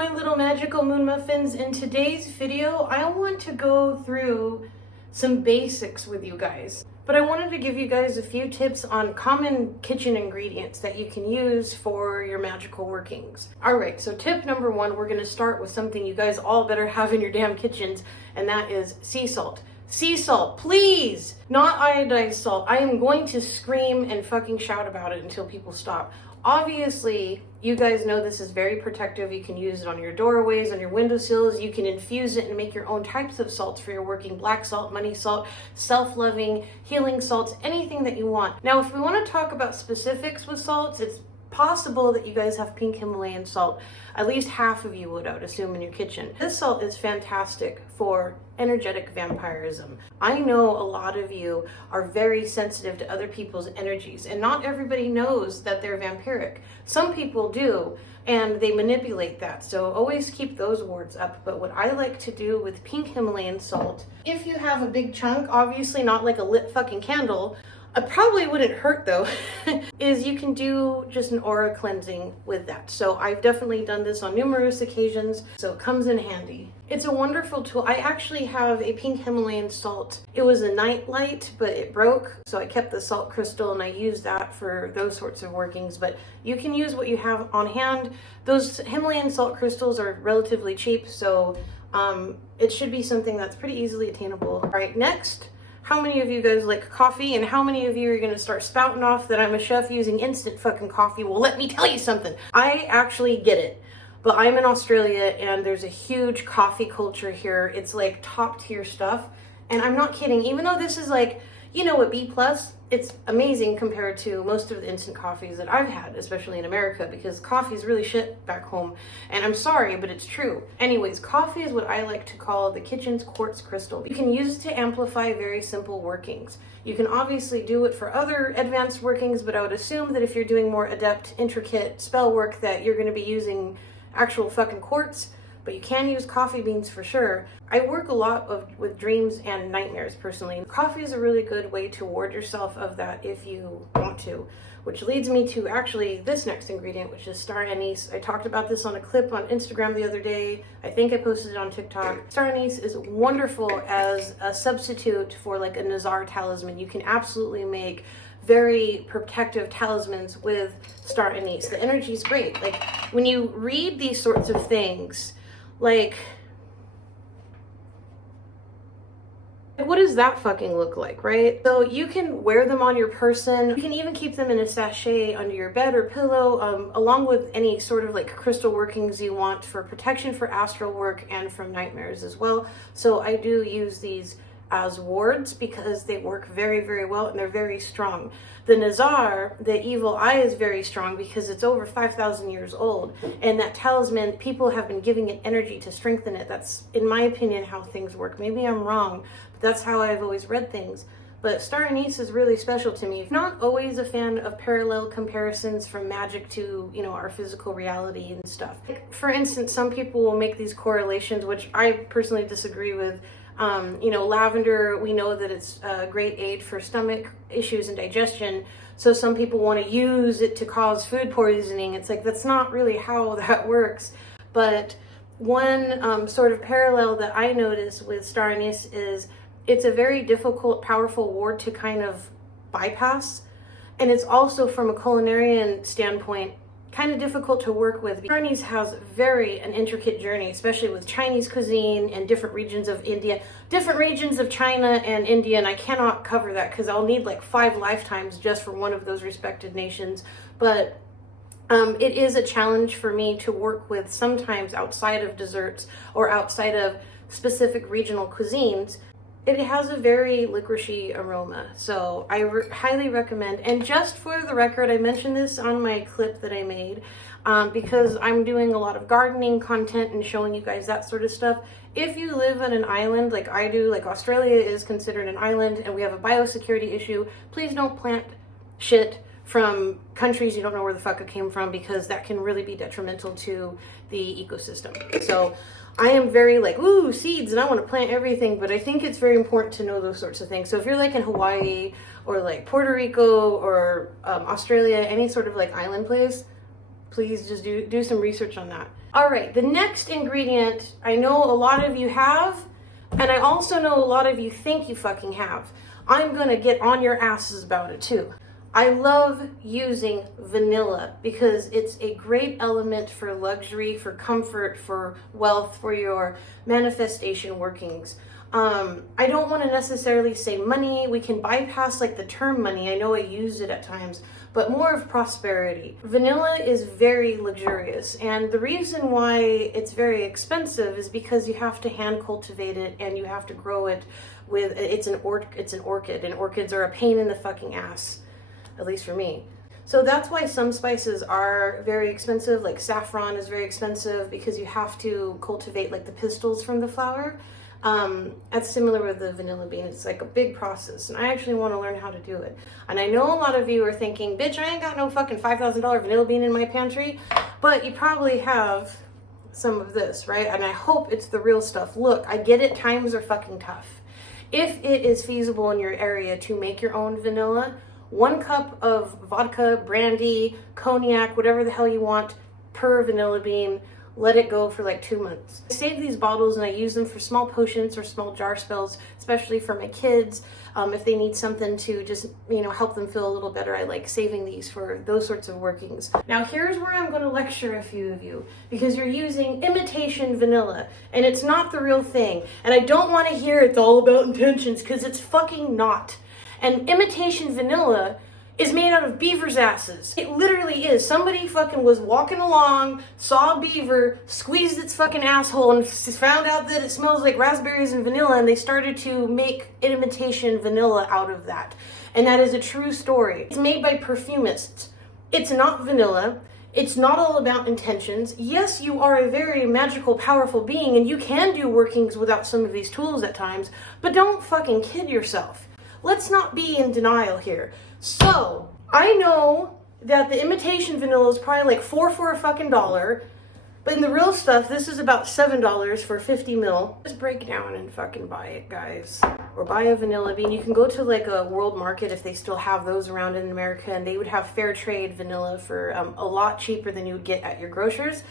my little magical moon muffins. In today's video, I want to go through some basics with you guys. But I wanted to give you guys a few tips on common kitchen ingredients that you can use for your magical workings. All right, so tip number one, we're gonna start with something you guys all better have in your damn kitchens, and that is sea salt. Sea salt, please! Not iodized salt. I am going to scream and fucking shout about it until people stop. Obviously, you guys know this is very protective. You can use it on your doorways, on your windowsills. You can infuse it and make your own types of salts for your working. Black salt, money salt, self-loving, healing salts, anything that you want. Now, if we want to talk about specifics with salts, it's possible that you guys have pink Himalayan salt. At least half of you would, I would assume, in your kitchen. This salt is fantastic for energetic vampirism. I know a lot of you are very sensitive to other people's energies, and not everybody knows that they're vampiric. Some people do, and they manipulate that, so always keep those wards up. But what I like to do with pink Himalayan salt, if you have a big chunk, obviously not like a lit fucking candle, it probably wouldn't hurt though, is you can do just an aura cleansing with that. So I've definitely done this on numerous occasions, so it comes in handy. It's a wonderful tool. I actually have a pink Himalayan salt. It was a night light, but it broke, so I kept the salt crystal and I used that for those sorts of workings. But you can use what you have on hand. Those Himalayan salt crystals are relatively cheap, so it should be something that's pretty easily attainable. All right, next. How many of you guys like coffee, and how many of you are going to start spouting off that I'm a chef using instant fucking coffee? Well, let me tell you something. I actually get it, but I'm in Australia and there's a huge coffee culture here. It's like top tier stuff, and I'm not kidding. Even though this is like, you know, a B+, it's amazing compared to most of the instant coffees that I've had, especially in America, because coffee is really shit back home. And I'm sorry, but it's true. Anyways, coffee is what I like to call the kitchen's quartz crystal. You can use it to amplify very simple workings. You can obviously do it for other advanced workings, but I would assume that if you're doing more adept, intricate spell work, that you're going to be using actual fucking quartz. But you can use coffee beans for sure. I work a lot with dreams and nightmares personally. Coffee is a really good way to ward yourself of that if you want to, which leads me to actually this next ingredient, which is star anise. I talked about this on a clip on Instagram the other day. I think I posted it on TikTok. Star anise is wonderful as a substitute for like a Nazar talisman. You can absolutely make very protective talismans with star anise. The energy is great. Like when you read these sorts of things, like, what does that fucking look like, right? So you can wear them on your person. You can even keep them in a sachet under your bed or pillow, along with any sort of like crystal workings you want for protection for astral work and from nightmares as well. So I do use these as wards because they work very, very well and they're very strong. The Nazar, the evil eye, is very strong because it's over 5,000 years old, and that talisman, people have been giving it energy to strengthen it. That's, in my opinion, how things work. Maybe I'm wrong, but that's how I've always read things. But star anise is really special to me. Not always a fan of parallel comparisons from magic to, you know, our physical reality and stuff. Like, for instance, some people will make these correlations, which I personally disagree with. You know, lavender, we know that it's a great aid for stomach issues and digestion. So some people want to use it to cause food poisoning. It's like, that's not really how that works. But one sort of parallel that I notice with star anise is it's a very difficult, powerful ward to kind of bypass. And it's also, from a culinarian standpoint, kind of difficult to work with. Star anise has an intricate journey, especially with Chinese cuisine and different regions of India, different regions of China and India, and I cannot cover that because I'll need like 5 lifetimes just for one of those respected nations. But it is a challenge for me to work with sometimes outside of desserts or outside of specific regional cuisines. It has a very licoricey aroma, so I highly recommend. And just for the record, I mentioned this on my clip that I made because I'm doing a lot of gardening content and showing you guys that sort of stuff. If you live on an island like I do, like Australia is considered an island and we have a biosecurity issue, please don't plant shit from countries you don't know where the fuck it came from, because that can really be detrimental to the ecosystem. So I am very like, ooh, seeds, and I want to plant everything, but I think it's very important to know those sorts of things. So if you're like in Hawaii or like Puerto Rico or Australia, any sort of like island place, please just do some research on that. All right, the next ingredient I know a lot of you have, and I also know a lot of you think you fucking have. I'm gonna get on your asses about it too. I love using vanilla because it's a great element for luxury, for comfort, for wealth, for your manifestation workings. I don't want to necessarily say money. We can bypass like the term money. I know I use it at times, but more of prosperity. Vanilla is very luxurious, and the reason why it's very expensive is because you have to hand cultivate it and you have to grow it with, it's an orchid, and orchids are a pain in the fucking ass, at least for me. So that's why some spices are very expensive, like saffron is very expensive because you have to cultivate like the pistils from the flower. That's similar with the vanilla bean. It's like a big process, and I actually want to learn how to do it. And I know a lot of you are thinking, bitch, I ain't got no fucking $5,000 vanilla bean in my pantry, but you probably have some of this, right? And I hope it's the real stuff. Look, I get it, times are fucking tough. If it is feasible in your area to make your own vanilla, 1 cup of vodka, brandy, cognac, whatever the hell you want per vanilla bean. Let it go for like 2 months. I save these bottles and I use them for small potions or small jar spells, especially for my kids. If they need something to just, help them feel a little better, I like saving these for those sorts of workings. Now here's where I'm going to lecture a few of you, because you're using imitation vanilla and it's not the real thing. And I don't want to hear it's all about intentions, because it's fucking not. And imitation vanilla is made out of beaver's asses. It literally is. Somebody fucking was walking along, saw a beaver, squeezed its fucking asshole, and found out that it smells like raspberries and vanilla, and they started to make imitation vanilla out of that. And that is a true story. It's made by perfumists. It's not vanilla. It's not all about intentions. Yes, you are a very magical, powerful being, and you can do workings without some of these tools at times, but don't fucking kid yourself. Let's not be in denial here. So, I know that the imitation vanilla is probably like $4 for a fucking dollar, but in the real stuff, this is about $7 for 50 mil. Just break down and fucking buy it, guys. Or buy a vanilla bean. You can go to like a world market if they still have those around in America, and they would have fair trade vanilla for a lot cheaper than you would get at your grocers.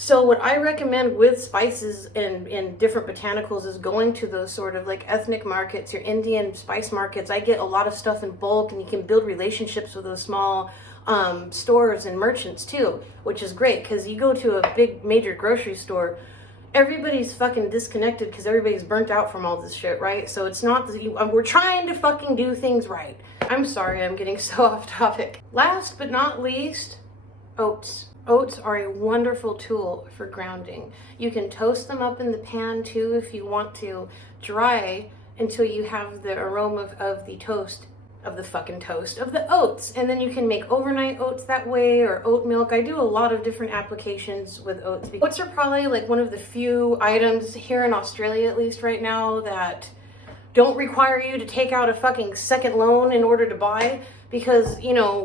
So what I recommend with spices and different botanicals is going to those sort of like ethnic markets, your Indian spice markets. I get a lot of stuff in bulk, and you can build relationships with those small stores and merchants too, which is great, because you go to a big major grocery store, everybody's fucking disconnected because everybody's burnt out from all this shit, right? So it's not that we're trying to fucking do things right. I'm sorry, I'm getting so off topic. Last but not least, oats. Oats are a wonderful tool for grounding. You can toast them up in the pan too if you want to, dry until you have the aroma of the toast, of the oats. And then you can make overnight oats that way, or oat milk. I do a lot of different applications with oats. Oats are probably like one of the few items here in Australia, at least right now, that don't require you to take out a fucking second loan in order to buy. Because,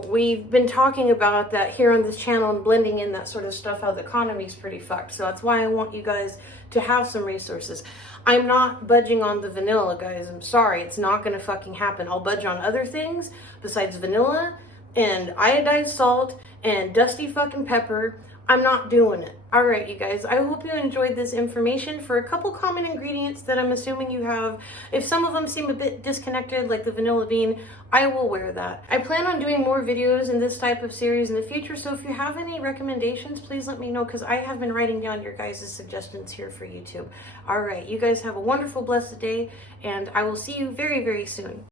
we've been talking about that here on this channel and blending in that sort of stuff, how the economy's pretty fucked. So that's why I want you guys to have some resources. I'm not budging on the vanilla, guys. I'm sorry. It's not going to fucking happen. I'll budge on other things besides vanilla and iodized salt and dusty fucking pepper. I'm not doing it. All right, you guys, I hope you enjoyed this information for a couple common ingredients that I'm assuming you have. If some of them seem a bit disconnected, like the vanilla bean, I will wear that. I plan on doing more videos in this type of series in the future, so if you have any recommendations, please let me know, because I have been writing down your guys' suggestions here for YouTube. All right, you guys have a wonderful, blessed day, and I will see you very, very soon.